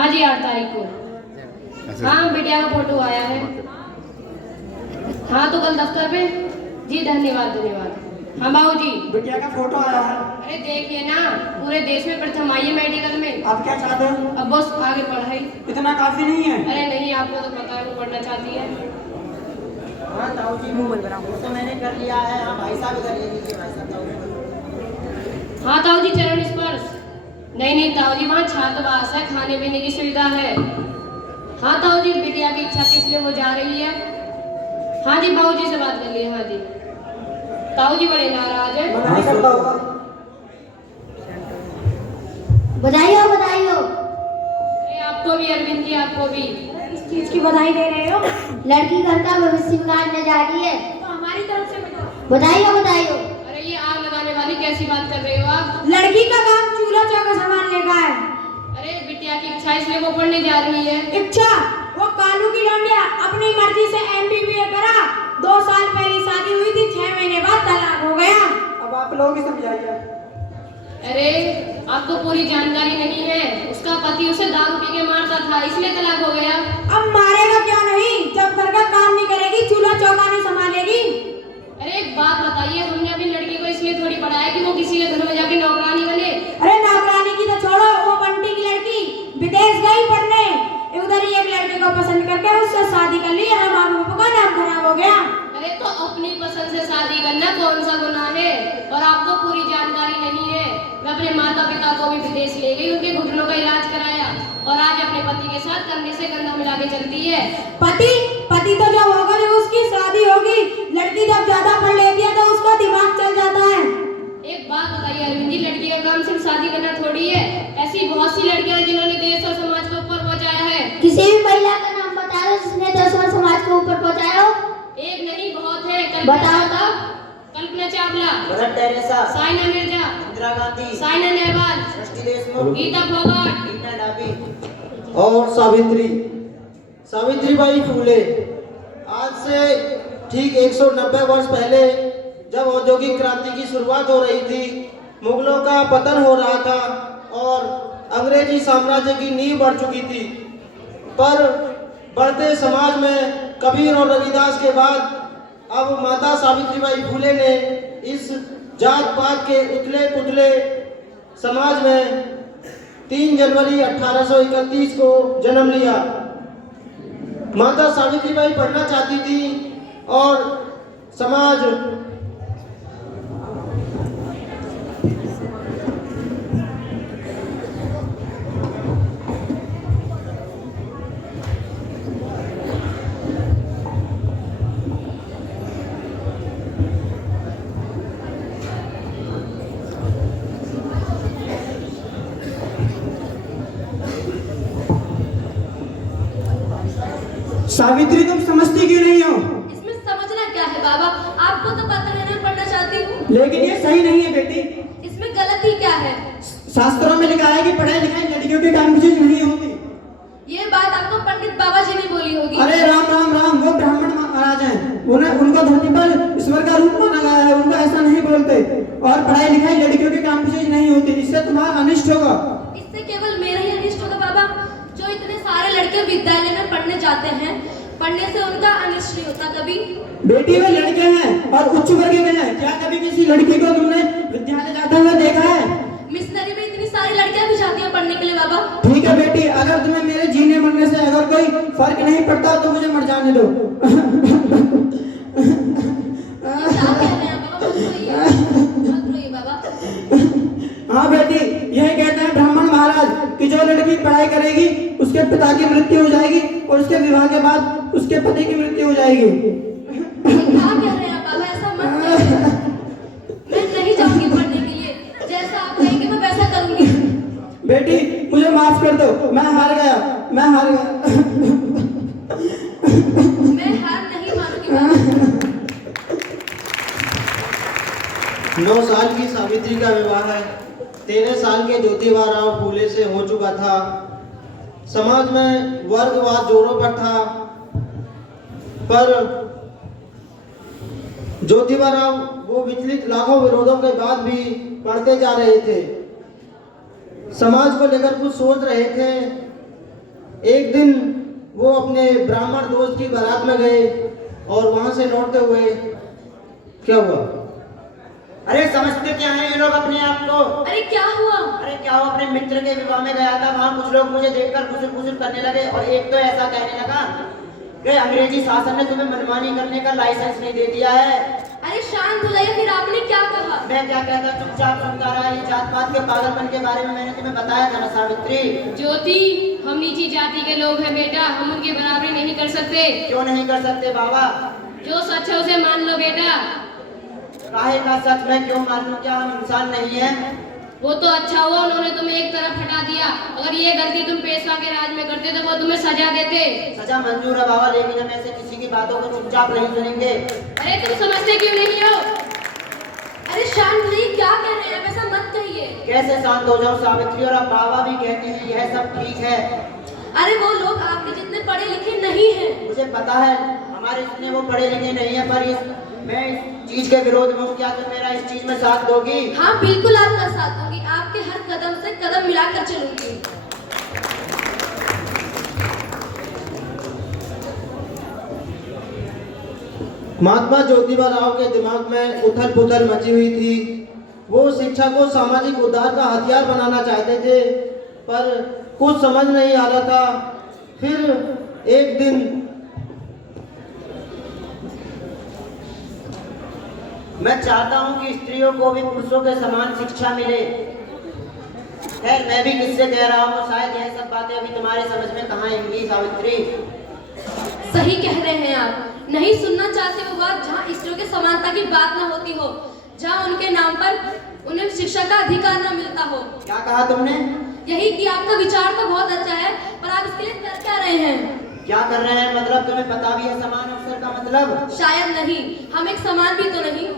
हाँ जी 8 तारीख को। हाँ बिटिया का फोटो आया है। हाँ तो कल दफ्तर पे। जी धन्यवाद धन्यवाद। हाँ बाबू जी बिटिया का फोटो आया है। अरे देखिए ना, पूरे देश में प्रथम आई है मेडिकल में। आप क्या चाहते हो? अब बस आगे पढ़ाई। इतना काफी नहीं है? अरे नहीं, आपको तो पता है वो पढ़ना चाहती है। हाँ ताऊ जी वो तो मैंने कर लिया है। हाँ भाई साहब इधर ले लीजिए भाई साहब। हाँ ताऊ जी चरण स्पर्श। नहीं नहीं ताऊ जी, वहाँ छात्रावास है, खाने पीने की सुविधा है। हाँ ताऊ जी बिटिया की इच्छा थी इसलिए वो जा रही है। हाँ जी बाबू जी से बात कर लिए। हाँ जी ताऊ जी बड़े नाराज है। मना नहीं करता होगा। बधाई हो बधाई हो। अरे आपको भी अरविंद जी, आपको भी। इस चीज की बधाई दे रहे हो? लड़की घर का भविष्य बिगाड़ने जा रही है तो हमारी तरफ से बधाई हो बधाई हो। अरे ये आग लगाने वाली कैसी बात कर रहे हो आप? लड़की का काम चूल्हा चौका संभालने का है। अरे बिटिया की इच्छा इसलिए वो पढ़ने जा रही है। इच्छा? वो कालू की लौंडिया अपनी मर्जी से MBBA करा। 2 साल पहले शादी हुई थी, 6 महीने बाद तलाक हो गया। अब आप लोग ही समझाइए। अरे आपको पूरी जानकारी नहीं है। उसका पति उसे दारू पी के मारता था, इसलिए तलाक हो गया। अब मारेगा क्यों नहीं? जब घर का काम नहीं करेगी, चूल्हा चौका नहीं संभालेगी। अरे एक बात बताइए, हमने अपनी लड़की को इसलिए थोड़ी पढ़ाया कि वो किसी के घर में जाके नौकरानी बने। अरे नौकरानी की तो छोड़ो, वो बंटी की लड़की विदेश गई पढ़ने, उधर ही एक लड़के को पसंद करके उससे शादी कर ली। यहाँ माँ बाप का नाम खराब हो गया। अरे तो अपनी पसंद से शादी करना कौन सा गुनाह है? और आपको पूरी जानकारी नहीं है। मैं अपने माता पिता को भी विदेश ले गई, उनके घुटनों का इलाज कराया और आज अपने पति के साथ कंधे से कंधा मिला के चलती है। पति तो जब होगा जब उसकी शादी होगी। लड़की जब ज्यादा पढ़ लेती है तो उसका दिमाग चल जाता है। एक बात बताइए अरविंद जी, लड़की का काम सिर्फ शादी करना थोड़ी है। ऐसी बहुत सी लड़कियां हैं जिन्होंने देश और समाज को ऊपर पहुंचाया है। किसी भी महिला का नाम बता दो जिसने देश और समाज को ऊपर पहुंचाया हो। एक नहीं बहुत है। बताओ तो। कल्पना चावला, मदर टेरेसा, साइना मिर्जा, इंदिरा गांधी, साइना नेहवाल, सृष्टि देशमुख, गीता फोगाट, रीना डाबी और सावित्रीबाई फूले। आज से ठीक 190 वर्ष पहले जब औद्योगिक क्रांति की शुरुआत हो रही थी, मुगलों का पतन हो रहा था और अंग्रेजी साम्राज्य की नींव बढ़ चुकी थी, पर बढ़ते समाज में कबीर और रविदास के बाद अब माता सावित्रीबाई फूले ने इस जात पात के उतले पुतले समाज में 3 जनवरी 1831 को जन्म लिया। माता सावित्रीबाई पढ़ना चाहती थी और समाज सावित्री तुम समझती क्यों नहीं हो? इसमें समझना क्या है बाबा? आपको तो पता है ना पढ़ना चाहती हूँ। लेकिन ये सही नहीं है बेटी। इसमें गलती क्या है? शास्त्रों में लिखा है कि पढ़ाई लिखाई लड़कियों के काम की चीज नहीं होती। ये बात आपको पंडित बाबा जी ने बोली होगी। अरे राम राम राम, वो ब्राह्मण महाराज हैं, उनको धरती पर ईश्वर का रूप माना गया है, उनका ऐसा नहीं बोलते। और पढ़ाई लिखाई लड़कियों के काम की चीज नहीं होती, इससे तुम्हारा अनिष्ट होगा। इससे केवल मेरा ही अनिष्ट होगा बाबा? जो इतने सारे लड़के विद्यालय में पढ़ने जाते हैं, पढ़ने से उनका अनिष्ट नहीं होता कभी? बेटी वे लड़के हैं और उच्च वर्ग के हैं। क्या कभी किसी लड़की को तुमने विद्यालय जाते हुए देखा है? मिशनरी में इतनी सारी लड़कियां भी जाती हैं पढ़ने के लिए बाबा। ठीक है बेटी, अगर तुम्हें मेरे जीने मरने से अगर कोई फर्क नहीं पड़ता तो मुझे मर जाने दो। क्या कह रहे हैं बाबा? मत रोइए बाबा। हाँ बेटी, यही कहते हैं ब्राह्मण महाराज कि जो लड़की पढ़ाई करेगी उसके पिता की मृत्यु हो जाएगी और उसके विवाह के बाद उसके पति की मृत्यु हो जाएगी। क्या कह रहे हैं बाबा? ऐसा मत करिए। मैं नहीं जाऊंगी पढ़ने के लिए। जैसा आप कहेंगे मैं वैसा करूंगी। बेटी मुझे माफ कर दो, मैं हार गया। मैं हार नहीं मानूंगी बाबा। 9 साल की सावित्री का विवाह 13 साल के ज्योतिबा फूले से हो चुका था। समाज में वर्गवाद जोरों पर था, पर ज्योतिबा वो विचलित लाखों विरोधों के बाद भी पढ़ते जा रहे थे। समाज को लेकर कुछ सोच रहे थे, एक दिन वो अपने ब्राह्मण दोस्त की बारात में गए और वहां से लौटते हुए क्या हुआ? अरे समझते क्या है ये लोग अपने आप को? अरे क्या हुआ? अरे क्या हुआ, अपने मित्र के विवाह में गया था, वहाँ कुछ लोग मुझे देखकर घुसुर घुसुर करने लगे और एक तो ऐसा कहने लगा कि अंग्रेजी शासन ने तुम्हें मनमानी करने का लाइसेंस नहीं दे दिया है। अरे शांत हो जाइए, फिर आपने क्या कहा? मैं क्या कहता, चुपचाप सुनता रहा। ये जात पात के पागलपन के बारे में मैंने तुम्हें बताया था ना सावित्री। ज्योति, हम नीची जाति के लोग हैं बेटा, हम उनकी बराबरी नहीं कर सकते। क्यों नहीं कर सकते बाबा? जो सच है उसे मान लो बेटा। काहे का सच मैं क्यों मान लूं? क्या हम इंसान नहीं है? वो तो अच्छा हुआ उन्होंने तुम्हें एक तरफ हटा दिया, अगर ये गलती तुम पेशवा के राज में करते तो वो तुम्हें सजा देते। सजा मंजूर है बाबा, लेकिन हम ऐसे किसी की बातों को चुपचाप नहीं सुनेंगे। अरे तुम समझते क्यों नहीं हो? अरे शांत होइए, क्या कह रहे हैं? ऐसा मत कहिए। कैसे शांत हो जाऊं सावित्री? और अब बाबा भी कहते हैं यह सब ठीक है। अरे वो लोग आपके जितने पढ़े लिखे नहीं हैं। मुझे पता है हमारे जितने वो पढ़े लिखे नहीं है, पर मैं इस चीज के विरोध में हूँ। क्या तुम मेरा इस चीज में साथ दोगी? हाँ बिल्कुल आपका साथ दूंगी, आपके हर कदम से कदम मिलाकर चलूंगी। महात्मा ज्योतिबा राव के दिमाग में उथल पुथल मची हुई थी। वो शिक्षा को सामाजिक उद्धार का हथियार बनाना चाहते थे, पर कुछ समझ नहीं आ रहा था। फिर एक दिन मैं चाहता हूँ कि स्त्रियों को भी पुरुषों के समान शिक्षा मिले। खैर मैं भी किससे कह रहा हूँ, शायद यह सब बातें अभी तुम्हारे समझ में कहाँ आएंगी सावित्री। सही कह रहे हैं आप। नहीं सुनना चाहते हो बात जहाँ स्त्रियों के समानता की बात न होती हो, जहाँ उनके नाम पर उन्हें शिक्षा का अधिकार न मिलता हो। क्या कहा तुमने? यही कि आपका विचार तो बहुत अच्छा है, पर आप इसके लिए कर क्या रहे हैं? क्या कर रहे हैं मतलब? तुम्हें पता भी है समान अवसर का मतलब? शायद नहीं, हम एक समान भी तो नहीं।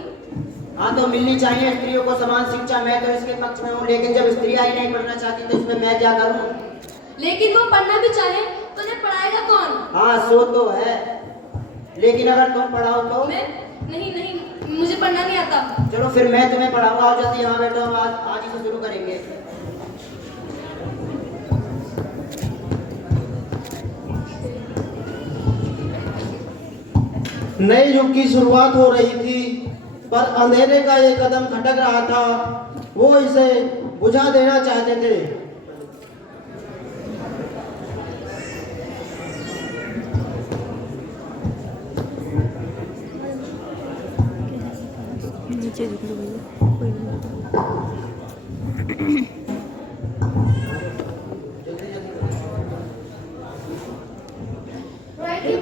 हाँ तो मिलनी चाहिए स्त्रियों को समान शिक्षा, मैं तो इसके पक्ष में हूँ। लेकिन जब स्त्रियाँ ही नहीं पढ़ना चाहती तो इसमें मैं क्या करूँ? लेकिन वो पढ़ना भी चाहे तो उन्हें पढ़ाएगा कौन? हाँ सो तो है, लेकिन अगर तुम पढ़ाओ तो? मैं नहीं, मुझे पढ़ना नहीं आता। चलो फिर मैं तुम्हें पढ़ाऊंगा। आओ जल्दी यहाँ बैठो, हम आज ही से शुरू करेंगे। नए युग की शुरुआत हो रही थी, पर अंधेरे का ये कदम खटक रहा था। वो इसे बुझा देना चाहते थे। नीचे झुक लो भैया, कोई नहीं।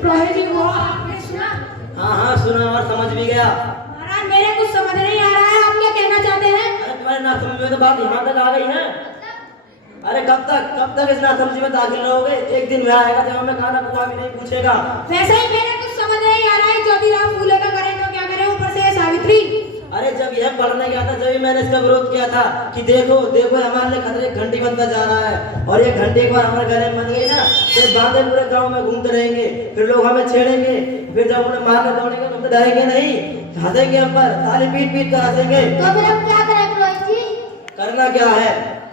रोहित जी वो आपने सुना? हाँ सुना और समझ भी गया। महाराज मेरे कुछ समझ नहीं आ रहा है, आप क्या कहना चाहते हैं? अरे तुम्हारे नासमझी में तो बात यहाँ तक आ गई है। अरे कब तक इस नासमझी में दाखिल रहोगे? एक दिन में आएगा जब हमें खाना पूछा भी नहीं पूछेगा। वैसे ही मेरे कुछ समझ नहीं आ रहा है। ज्योतिराव फूले का करें तो क्या करें, ऊपर से सावित्री। अरे जब यह पढ़ने गया था जब मैंने इसका विरोध किया था कि देखो हमारे लिए खतरे की घंटी बनता जा रहा है, और ये घंटी एक बार हमारे गले में बन गई ना तो बांधे पूरे गांव में घूमते रहेंगे, फिर लोग हमें छेड़ेंगे, फिर जब उन्हें मारने दौड़ेंगे तो हम डरेंगे नहीं, हंसेंगे हम पर, ताली पीट पीट कर हंसेंगे। तो फिर हम क्या करें रोहित जी? करना क्या है?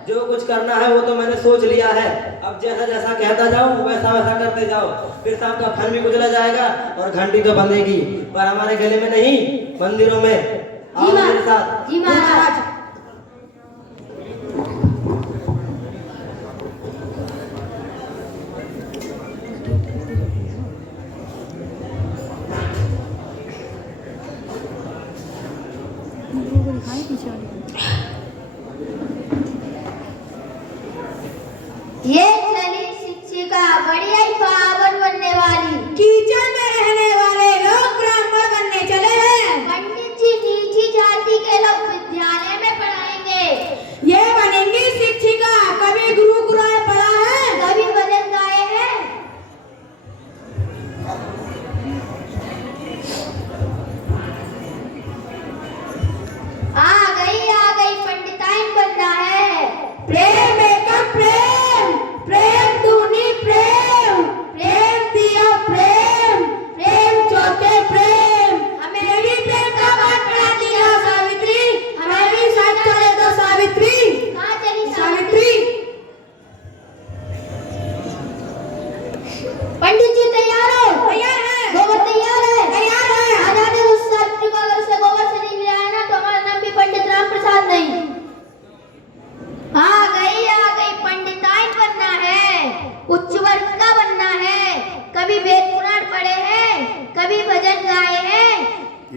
जो कुछ करना है वो तो मैंने सोच लिया है। अब जैसा जैसा कहता जाऊं वैसा वैसा करते जाओ, फिर शाम का फल भी गुजरा जाएगा और घंटी तो बंधेगी, पर हमारे गले में नहीं, मंदिरों में। आओ मेरे साथ। जी महाराज। वो दिखाए पीछे वाले। ये चली शिक्षिका बढ़िया ही पावन बनने वाली। कीचड़ में रहने वाले लोग ब्राह्मण बनने चले हैं। पंडित जी नीची जाति के लोग विद्यालय में पढ़ाएंगे। ये बनेंगी शिक्षिका। कभी गुरु कुरान पढ़ा है? कभी भजन गाए हैं? आ गई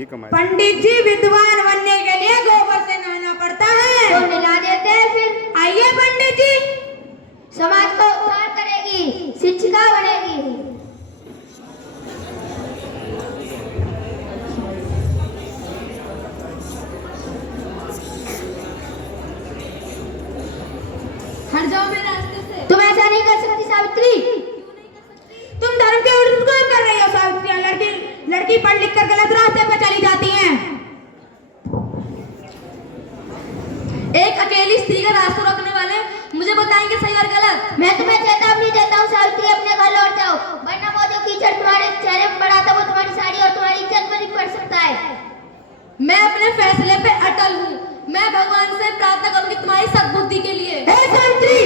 घी कमाए। पंडित जी, विद्वान बनने के लिए गोबर से नहाना पड़ता है। तो मिला देते हैं फिर। आइए पंडित जी। समाज को उद्धार करेगी, शिक्षिका बनेगी। हट जाओ मेरे रास्ते से। तुम ऐसा नहीं कर सकती सावित्री। तुम धर्म के उल्ट काम कर रही हो सावित्री। लड़की पढ़ लिख कर गलत रास्ते पे चली जाती है। एक अकेली स्त्री का रास्ता रोकने वाले मुझे बताएंगे सही और गलत। मैं तुम्हें चेतावनी देता हूँ सावित्री, अपने घर लौट जाओ, वरना वो जो कीचड़ तुम्हारे चेहरे पर पड़ा था वो तुम्हारी साड़ी और तुम्हारी इज्जत पर भी पड़ सकता है। मैं अपने फैसले पे अटल हूँ। मैं भगवान से प्रार्थना करूंगी तुम्हारी सद्बुद्धि के लिए। हे सावित्री,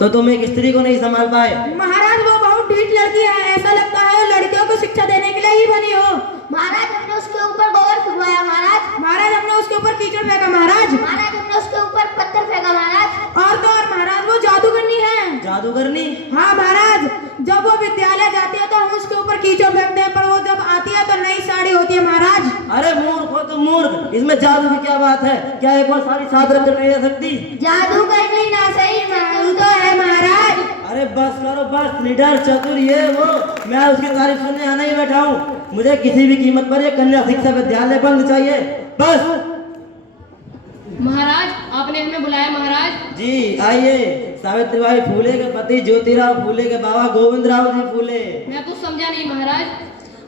तो तुम एक स्त्री को नहीं संभाल पाए? महाराज वो बहुत ढीठ लड़की है। ऐसा लगता है वो लड़कियों को शिक्षा देने के लिए ही बनी हो। महाराज हमने उसके ऊपर गोबर फुकवाया महाराज। महाराज हमने उसके ऊपर कीचड़ फेंका महाराज। महाराज हमने उसके ऊपर पत्थर फेंका महाराज। और तो और महाराज वो जादूगरनी है। जादूगरनी? हाँ महाराज, जब वो विद्यालय जाती है तो हम उसके ऊपर कीचड़ फेंकते हैं, पर वो जब आती है तो नई साड़ी होती है महाराज। अरे मूर्ख हो तुम, मूर्ख। इसमें जादू की क्या बात है? क्या एक और साड़ी साथ रख कर नहीं रह सकती? जादू करनी ना सही, जादू तो है महाराज। अरे बस करो बस, निडर चतुर ये वो, मैं उसकी तारीफ सुनने यहाँ नहीं बैठा हूँ। मुझे किसी भी कीमत पर ये कन्या शिक्षा विद्यालय बंद चाहिए, बस। महाराज, आपने हमें बुलाया महाराज। जी आइए। सावित्रीबाई फूले के पति ज्योतिराव फूले के बाबा गोविंदराव जी फूले। मैं कुछ समझा नहीं महाराज।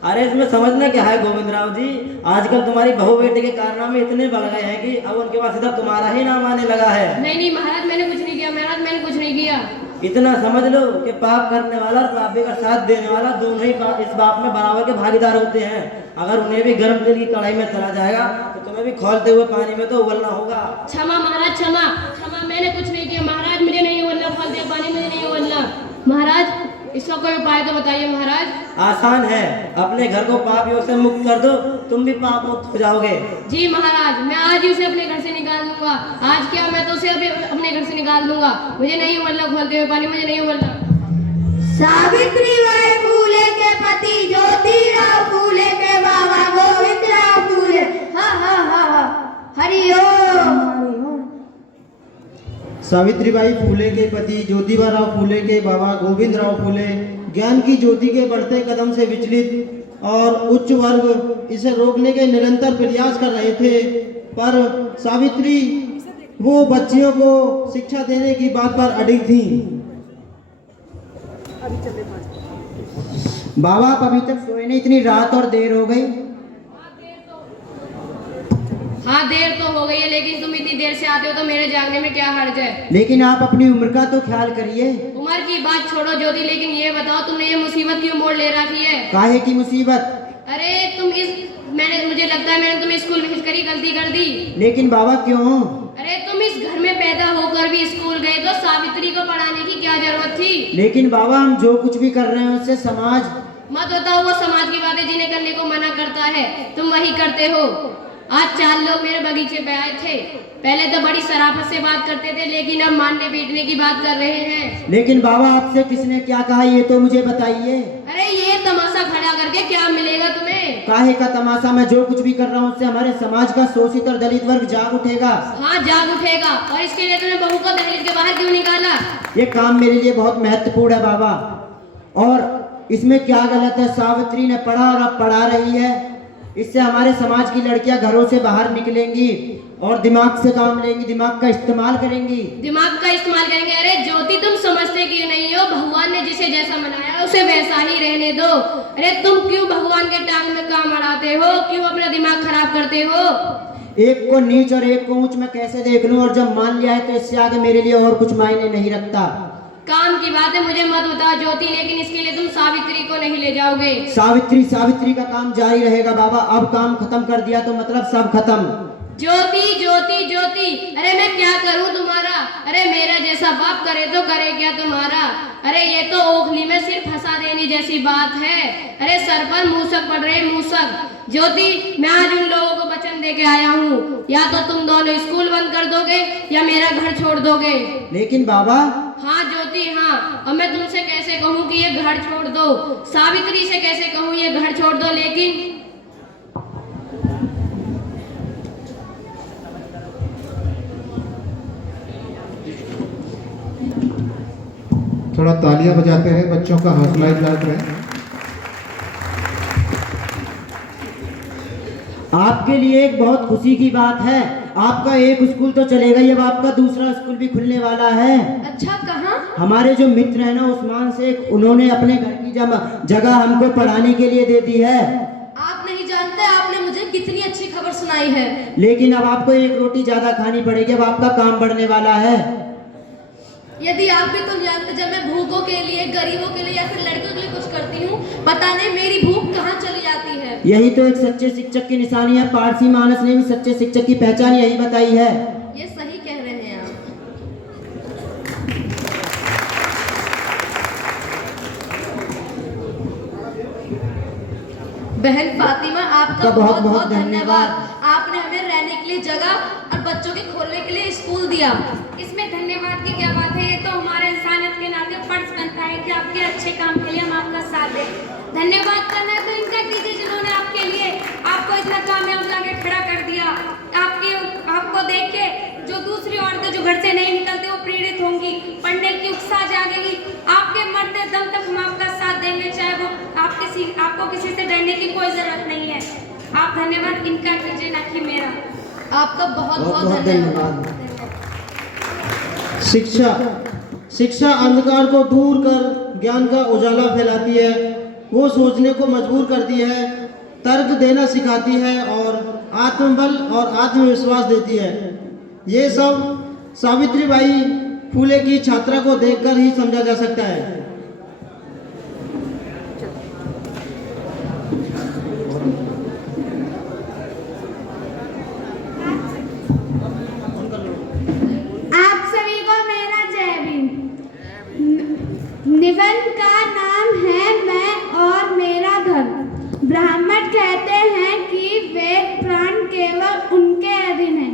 अरे इसमें समझना क्या है गोविंदराव जी, आजकल तुम्हारी बहू बेटे के कारनामे इतने बढ़ गए हैं कि अब उनके पास सीधा तुम्हारा ही नाम आने लगा है। नहीं नहीं महाराज, मैंने कुछ नहीं किया महाराज, मैंने कुछ नहीं किया। इतना समझ लो कि पाप करने वाला और पापी का साथ देने वाला दोनों ही इस बाप में बराबर के भागीदार होते हैं। अगर उन्हें भी गर्म तेल की कढ़ाई में तला जाएगा तो तुम्हें भी खौलते हुए पानी में तो उबलना होगा। क्षमा महाराज, क्षमा क्षमा, मैंने कुछ नहीं किया महाराज, मुझे नहीं उबलना, खौलते पानी मुझे नहीं उबलना। महाराज इसका कोई उपाय तो बताइए महाराज। आसान है, अपने घर को पाप योग से मुक्त कर दो, तुम भी पाप मुक्त हो जाओगे। जी महाराज, मैं आज ही उसे अपने घर से निकाल दूंगा। आज क्या, मैं तो उसे अभी अपने घर से निकाल दूंगा। मुझे नहीं उबलना खौलते हुए पानी, मुझे नहीं उबलना। सावित्रीबाई फूले के पति ज्योतिराव फूले के बाबा गोविंदराव फूले। हा हा हा हा, हरिओम। सावित्रीबाई फूले के पति ज्योतिबाराव फूले के बाबा गोविंदराव फूले ज्ञान की ज्योति के बढ़ते कदम से विचलित और उच्च वर्ग इसे रोकने के निरंतर प्रयास कर रहे थे, पर सावित्री वो बच्चियों को शिक्षा देने की बात पर अडिग थी। बाबा आप अभी तक सोए नहीं, इतनी रात और देर हो गई। हाँ देर तो हो गई है, लेकिन तुम इतनी देर से आते हो तो मेरे जागने में क्या हर्ज है। लेकिन आप अपनी उम्र का तो ख्याल करिए। उम्र की बात छोड़ो ज्योति, लेकिन ये बताओ तुमने ये मुसीबत क्यों मोड़ ले रखी है? काहे की मुसीबत? अरे मुझे लगता है मैंने तुम्हें स्कूल भेज कर ही गलती कर दी। लेकिन बाबा क्यों? अरे तुम इस घर में पैदा होकर भी स्कूल गए तो सावित्री को पढ़ाने की क्या जरूरत थी? लेकिन बाबा हम जो कुछ भी कर रहे हैं उससे समाज। मत बताओ वो समाज की बातें जिन्हें करने को मना करता है, तुम वही करते हो। आज 4 लोग मेरे बगीचे पे आए थे, पहले तो बड़ी शराफत से बात करते थे, लेकिन अब मारने पीटने की बात कर रहे हैं। लेकिन बाबा आपसे किसने क्या कहा ये तो मुझे बताइए। अरे ये तमाशा खड़ा करके क्या मिलेगा तुम्हें? काहे का तमाशा? मैं जो कुछ भी कर रहा हूँ उससे हमारे समाज का शोषित और दलित वर्ग जाग उठेगा। हाँ जाग उठेगा, और इसके लिए तुमने बहू को दहलीज के बाहर क्यों निकाला? ये काम मेरे लिए बहुत महत्वपूर्ण है बाबा, और इसमें क्या गलत है? सावित्री ने पढ़ा और अब पढ़ा रही है, इससे हमारे समाज की लड़कियां घरों से बाहर निकलेंगी और दिमाग से काम लेंगी, दिमाग का इस्तेमाल करेंगी। दिमाग का इस्तेमाल करेंगे? अरे ज्योति तुम समझते क्यों नहीं हो? भगवान ने जिसे जैसा बनाया उसे वैसा ही रहने दो। अरे तुम क्यों भगवान के टांग में काम अड़ाते हो? क्यों अपना दिमाग खराब करते हो? एक को नीच और एक को ऊंच मैं कैसे देख लूं? और जब मान लिया है तो इससे आगे मेरे लिए और कुछ मायने नहीं रखता। काम की बात है, मुझे मत बताओ ज्योति, लेकिन इसके लिए तुम सावित्री को नहीं ले जाओगे। सावित्री का काम जारी रहेगा बाबा। अब काम खत्म कर दिया तो मतलब सब खत्म। ज्योति ज्योति ज्योति, अरे मैं क्या करूं तुम्हारा? अरे मेरा जैसा बाप करे तो करे क्या तुम्हारा? अरे ये तो ओखली में सिर्फ फंसा देने जैसी बात है। अरे सर पर मूसक पड़ रहे, मूसक। ज्योति मैं आज उन लोगों को वचन दे के आया हूँ, या तो तुम दोनों स्कूल बंद कर दोगे या मेरा घर छोड़ दोगे। लेकिन बाबा हाँ ज्योति हाँ, अब मैं तुमसे कैसे कहूँ कि ये घर छोड़ दो, सावित्री से कैसे कहूँ ये घर छोड़ दो, लेकिन थोड़ा तालियां बजाते रहे, बच्चों का हौसला अफजाई करें। आपके लिए एक बहुत खुशी की बात है, आपका एक स्कूल तो चलेगा ही, अब आपका दूसरा स्कूल भी खुलने वाला है। अच्छा, कहाँ? हमारे जो मित्र हैं ना उस्मान शेख, उन्होंने अपने घर की जगह हमको पढ़ाने के लिए दे दी है। आप नहीं जानते आपने मुझे कितनी अच्छी खबर सुनाई है। लेकिन अब आपको एक रोटी ज्यादा खानी पड़ेगी, अब आपका काम बढ़ने वाला है। यदि आप भी तो जानते, जब मैं भूखों के लिए, गरीबों के लिए या फिर लड़कियों के लिए कुछ करती हूँ, पता नहीं मेरी भूख कहाँ चली जाती है। यही तो एक सच्चे शिक्षक की निशानी है। पारसी मानस ने भी सच्चे शिक्षक की पहचान यही बताई है। ये सही कह रहे हैं आप। बहन फातिमा, आपका बहुत बहुत धन्यवाद। आपने हमें रहने के लिए जगह और बच्चों के खोलने के लिए स्कूल दिया। इसमें धन्यवाद की क्या बात है, ये तो हमारे इंसानियत के नाते फर्ज बनता है कि आपके अच्छे काम के लिए हम आपका साथ दें। धन्यवाद करना तो इनका कीजिए जिन्होंने आपके लिए आपको इतना कामयाब लाके खड़ा कर दिया। आपको देख के जो दूसरी औरतें जो घर से नहीं निकलते वो प्रेरित होंगी, पढ़ने की उत्साह जागेगी। आपके मरते दम तक हम आपका साथ देंगे, चाहे वो आपको किसी से डरने की कोई जरूरत नहीं है। आप धन्यवाद इनका कीजिए, ना कि मेरा। आपका बहुत बहुत धन्यवाद। शिक्षा अंधकार को दूर कर ज्ञान का उजाला फैलाती है, वो सोचने को मजबूर करती है, तर्क देना सिखाती है और आत्मबल और आत्मविश्वास देती है। ये सब सावित्रीबाई फुले की छात्रा को देखकर ही समझा जा सकता है। आप सभी को मेरा जय भीम। निबंध का नाम है मैं और मेरा धर्म। ब्राह्मण कहते हैं कि वेद प्राण केवल उनके अधीन है।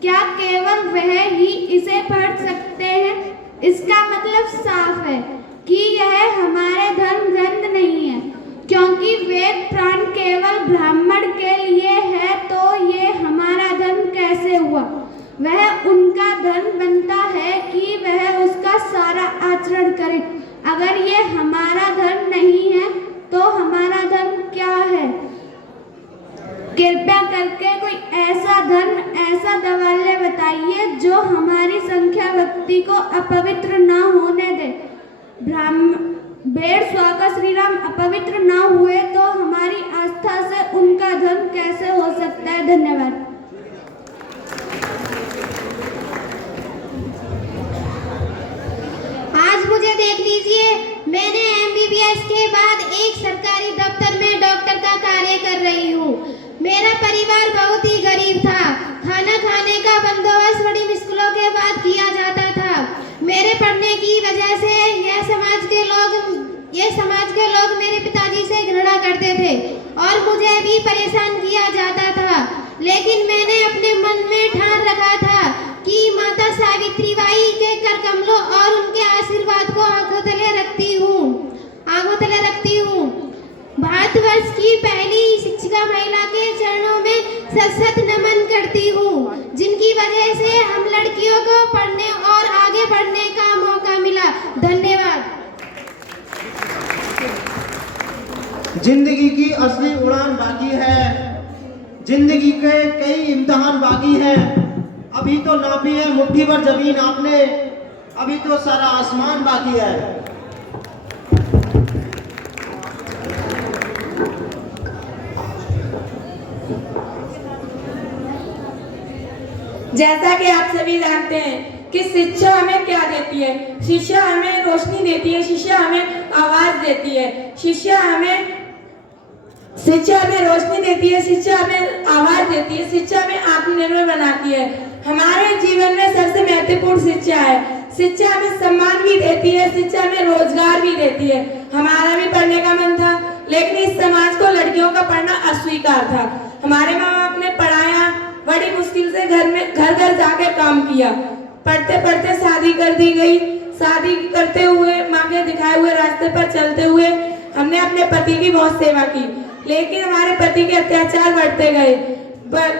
क्या केवल वह ही इसे पढ़ सकते हैं? इसका मतलब साफ है कि यह हमारे धर्म ग्रंथ नहीं है, क्योंकि वेद प्राण केवल ब्राह्मण के लिए है, तो ये हमारा धर्म कैसे हुआ? वह उनका धर्म बनता है कि वह उसका सारा आचरण करे। अगर ये हमारा धर्म नहीं है तो हमारा धर्म क्या है? कृपया करके कोई ऐसा धर्म, ऐसा दवाल्य बताइए जो हमारी संख्या व्यक्ति को अपवित्र ना होने दे। भेड़ स्वाका श्री राम अपवित्र ना हुए तो हमारी आस्था से उनका धर्म कैसे हो सकता है? धन्यवाद। आज मुझे देख लीजिए, मैंने MBBS के बाद एक सरकारी दफ्तर में डॉक्टर का कार्य कर रही हूँ। मेरा परिवार बहुत ही गरीब था। खाना खाने का बंदोबस्त बड़ी मुश्किलों के बाद किया जाता था। मेरे पढ़ने की वजह से यह समाज के लोग मेरे पिताजी से घृणा करते थे और मुझे भी परेशान किया जाता था। लेकिन मैंने अपने मन में ठान रखा था कि माता सावित्रीबाई के कर कमलों और उनके आशीर्वाद को आंखों तले रखती हूँ। भारतवर्ष की पहली शिक्षिका महिला के चरणों में सशक्त नमन करती हूँ, जिनकी वजह से हम लड़कियों को पढ़ने और आगे बढ़ने का मौका मिला। धन्यवाद। जिंदगी की असली उड़ान बाकी है, जिंदगी के कई इम्तिहान बाकी हैं। अभी तो नापी है मुट्ठी भर जमीन आपने, अभी तो सारा आसमान बाकी है। जैसा कि आप सभी जानते हैं कि शिक्षा हमें क्या देती है। शिक्षा हमें रोशनी देती है, शिक्षा हमें आवाज देती है, शिक्षा हमें रोशनी देती है, शिक्षा हमें आवाज देती है, शिक्षा हमें आत्मनिर्भर बनाती है। हमारे जीवन में सबसे महत्वपूर्ण शिक्षा है। शिक्षा हमें सम्मान भी देती है, शिक्षा हमें रोजगार भी देती है। हमारा भी पढ़ने का मन था, लेकिन इस समाज को लड़कियों का पढ़ना अस्वीकार था। हमारे माँ बाप ने पढ़ाया, बड़ी मुश्किल से घर घर जाके काम किया। पढ़ते पढ़ते शादी कर दी गई। शादी करते हुए, माँ के दिखाए हुए रास्ते पर चलते हुए हमने अपने पति की बहुत सेवा की, लेकिन हमारे पति के अत्याचार बढ़ते गए।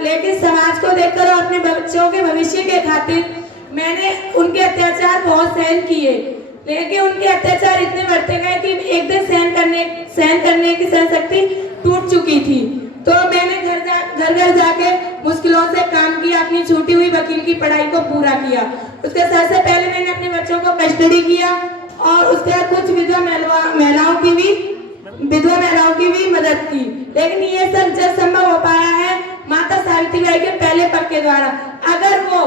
लेकिन समाज को देखकर और अपने बच्चों के भविष्य के खातिर मैंने उनके अत्याचार बहुत सहन किए, लेकिन उनके अत्याचार इतने बढ़ते गए कि एक दिन सहन करने की सहनशक्ति टूट चुकी थी। तो मैंने घर घर जाके मुश्किलों से काम किया, अपनी छूटी हुई वकील की पढ़ाई को पूरा किया। उसके सबसे पहले मैंने अपने बच्चों को कस्टडी किया और उसके बाद कुछ विधवा महिलाओं की भी मदद की। लेकिन ये सब जब संभव हो पाया है माता सावित्रीबाई के पहले पग के द्वारा। अगर वो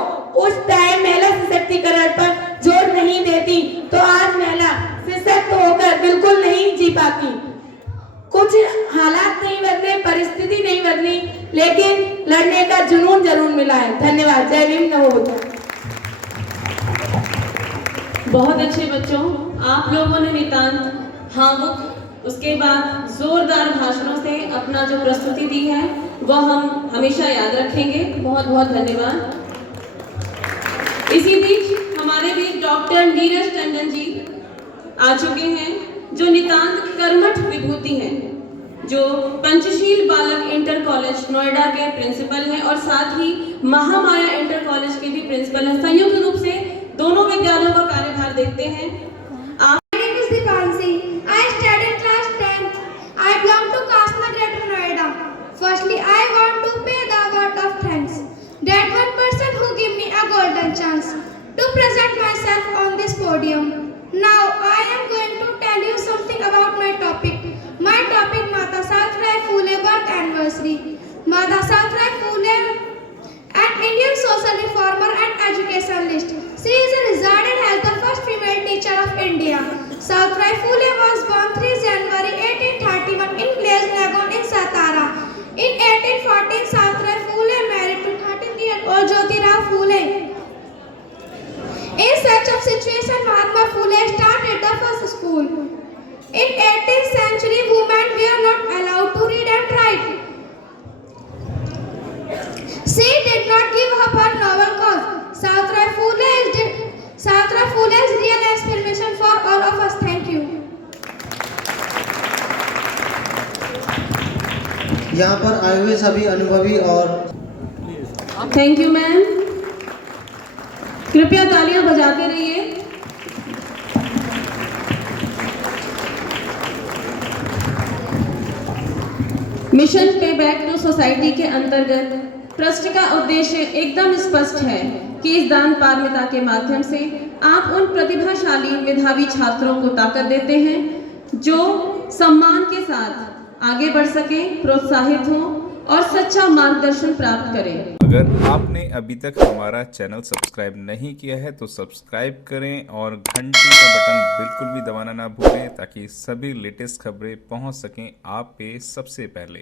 उस टाइम महिला सशक्तिकरण पर जोर नहीं देती तो आज महिला सशक्त होकर बिल्कुल नहीं जी पाती। कुछ हालात नहीं बदले, परिस्थिति नहीं बदली, लेकिन लड़ने का जुनून जरूर मिला है। धन्यवाद। जय भीम, नमो बुद्धाय। बहुत अच्छे बच्चों, आप लोगों ने नितांत भावुक, उसके बाद जोरदार भाषणों से अपना जो प्रस्तुति दी है वह हम हमेशा याद रखेंगे। बहुत बहुत धन्यवाद। इसी बीच हमारे बीच डॉक्टर नीरज टंडन जी आ चुके हैं, जो नितांत कर्मठ विभूति हैं, जो पंचशील बालक इंटर कॉलेज नोएडा के प्रिंसिपल हैं और साथ ही महामाया इंटर कॉलेज के भी प्रिंसिपल हैं। संयुक्त रूप से दोनों विद्यालयों का कार्यभार देखते हैं। I belong to Kasma Greater Noida. Firstly, I want to pay the word of thanks. That one person who gave me a golden chance to present myself on this podium. Now, I am going to tell you something about my topic. My topic, Mata Savitribai Phule birth anniversary. Mata Savitribai Phule, an Indian social reformer and educationalist. She is regarded as the first female teacher of India. Savitribai Phule was born 3 January 1831 in village Nagon in Satara. In 1814, Savitribai Phule married to 13-year-old Jyotirao Phule. In such a situation, Mahatma Phule started the first school. In 18th century, women were not allowed to read and write. She did not give up her noble cause. Savitribai Phule is real inspiration for all of us. Thank you. यहाँ पर आए हुए सभी अनुभवी और thank you ma'am. कृपया तालियां बजाते रहिए। मिशन पे बैक टू सोसाइटी के अंतर्गत ट्रस्ट का उद्देश्य एकदम स्पष्ट है कि इस दान पारमिता के माध्यम से आप उन प्रतिभाशाली मेधावी छात्रों को ताकत देते हैं जो सम्मान के साथ आगे बढ़ सकें, प्रोत्साहित हों और सच्चा मार्गदर्शन प्राप्त करें। अगर आपने अभी तक हमारा चैनल सब्सक्राइब नहीं किया है तो सब्सक्राइब करें और घंटी का बटन बिल्कुल भी दबाना ना भूलें ताकि सभी लेटेस्ट खबरें पहुंच सकें आप पे सबसे पहले।